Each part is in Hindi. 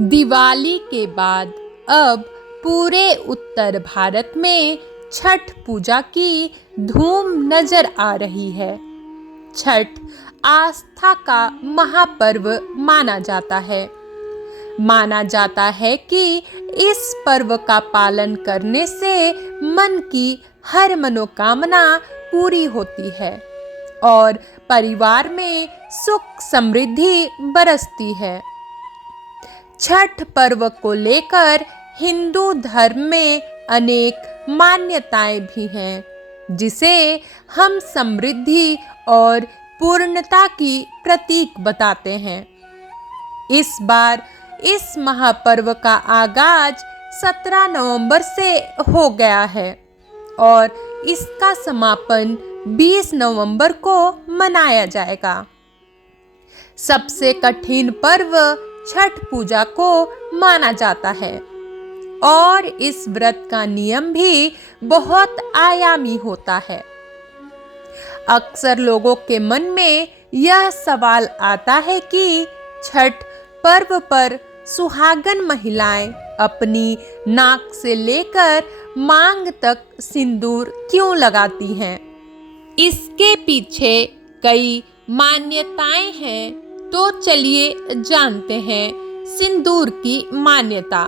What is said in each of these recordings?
दिवाली के बाद अब पूरे उत्तर भारत में छठ पूजा की धूम नजर आ रही है। छठ आस्था का महापर्व माना जाता है। माना जाता है कि इस पर्व का पालन करने से मन की हर मनोकामना पूरी होती है और परिवार में सुख समृद्धि बरसती है। छठ पर्व को लेकर हिंदू धर्म में अनेक मान्यताएं भी हैं, जिसे हम समृद्धि और पूर्णता की प्रतीक बताते हैं। इस बार इस महापर्व का आगाज 17 नवंबर से हो गया है और इसका समापन 20 नवंबर को मनाया जाएगा। सबसे कठिन पर्व छठ पूजा को माना जाता है और इस व्रत का नियम भी बहुत आयामी होता है। अक्सर लोगों के मन में यह सवाल आता है कि छठ पर्व पर सुहागन महिलाएं अपनी नाक से लेकर मांग तक सिंदूर क्यों लगाती हैं? इसके पीछे कई मान्यताएं हैं, तो चलिए जानते हैं सिंदूर की मान्यता।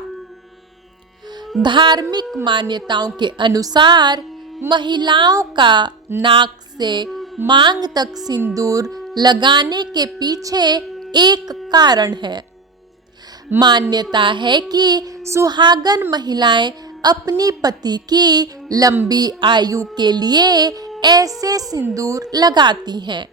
धार्मिक मान्यताओं के अनुसार महिलाओं का नाक से मांग तक सिंदूर लगाने के पीछे एक कारण है। मान्यता है कि सुहागन महिलाएं अपनी पति की लंबी आयु के लिए ऐसे सिंदूर लगाती हैं।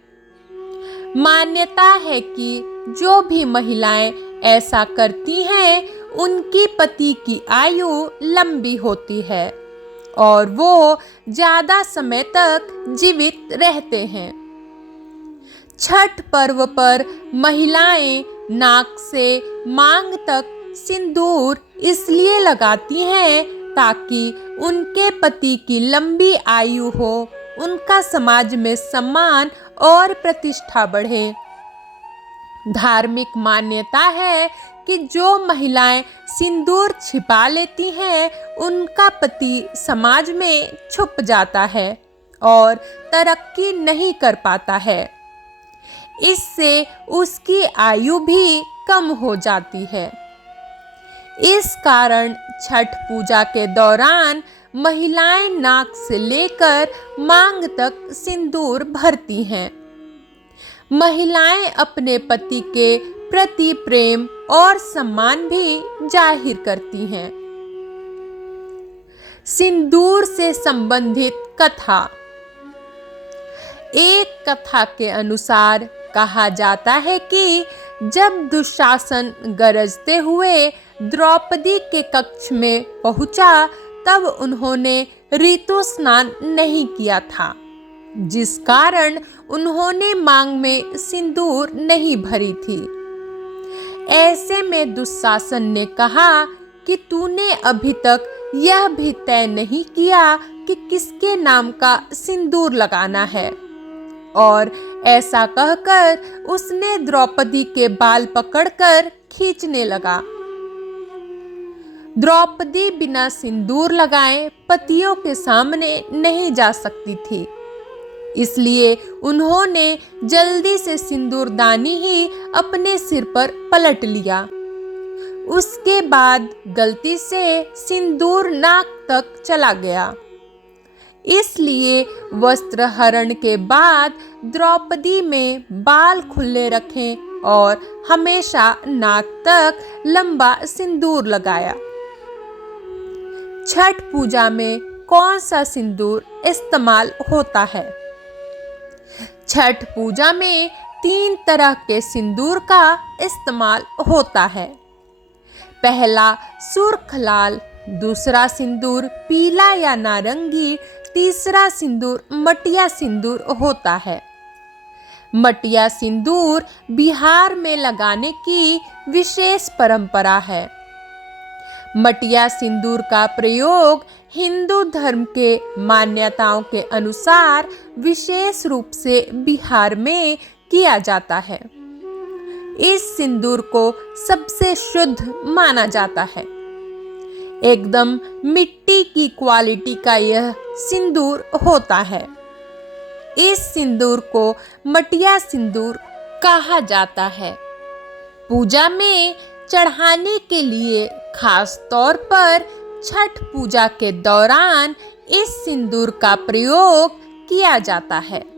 मान्यता है कि जो भी महिलाएं ऐसा करती हैं, उनकी पति की आयु लंबी होती है और वो ज्यादा समय तक जीवित रहते हैं। छठ पर्व पर महिलाएं नाक से मांग तक सिंदूर इसलिए लगाती हैं ताकि उनके पति की लंबी आयु हो, उनका समाज में सम्मान और प्रतिष्ठा बढ़े। धार्मिक मान्यता है कि जो महिलाएं सिंदूर छिपा लेती हैं, उनका पति समाज में छुप जाता है और तरक्की नहीं कर पाता है। इससे उसकी आयु भी कम हो जाती है। इस कारण छठ पूजा के दौरान महिलाएं नाक से लेकर मांग तक सिंदूर भरती हैं। महिलाएं अपने पति के प्रति प्रेम और सम्मान भी जाहिर करती हैं। सिंदूर से संबंधित कथा। एक कथा के अनुसार कहा जाता है कि जब दुशासन गरजते हुए द्रौपदी के कक्ष में पहुंचा, तब उन्होंने ऋतु स्नान नहीं किया था, जिस कारण उन्होंने मांग में सिंदूर नहीं भरी थी। ऐसे में दुशासन ने कहा कि तूने अभी तक यह भी तय नहीं किया कि किसके नाम का सिंदूर लगाना है, और ऐसा कहकर उसने द्रौपदी के बाल पकड़कर खींचने लगा। द्रौपदी बिना सिंदूर लगाए पतियों के सामने नहीं जा सकती थी, इसलिए उन्होंने जल्दी से सिंदूरदानी ही अपने सिर पर पलट लिया। उसके बाद गलती से सिंदूर नाक तक चला गया। इसलिए वस्त्र हरण के बाद द्रौपदी में बाल खुले रखें और हमेशा नाक तक लंबा सिंदूर लगाया। छठ पूजा में कौन सा सिंदूर इस्तेमाल होता है? छठ पूजा में 3 तरह के सिंदूर का इस्तेमाल होता है। पहला सुर्ख लाल, दूसरा सिंदूर पीला या नारंगी, तीसरा सिंदूर मटिया सिंदूर होता है। मटिया सिंदूर बिहार में लगाने की विशेष परंपरा है। मटिया सिंदूर का प्रयोग हिंदू धर्म के मान्यताओं के अनुसार विशेष रूप से बिहार में किया जाता है। इस सिंदूर को सबसे शुद्ध माना जाता है। एकदम मिट्टी की क्वालिटी का यह सिंदूर होता है। इस सिंदूर को मटिया सिंदूर कहा जाता है। पूजा में चढ़ाने के लिए खास तौर पर छठ पूजा के दौरान इस सिंदूर का प्रयोग किया जाता है।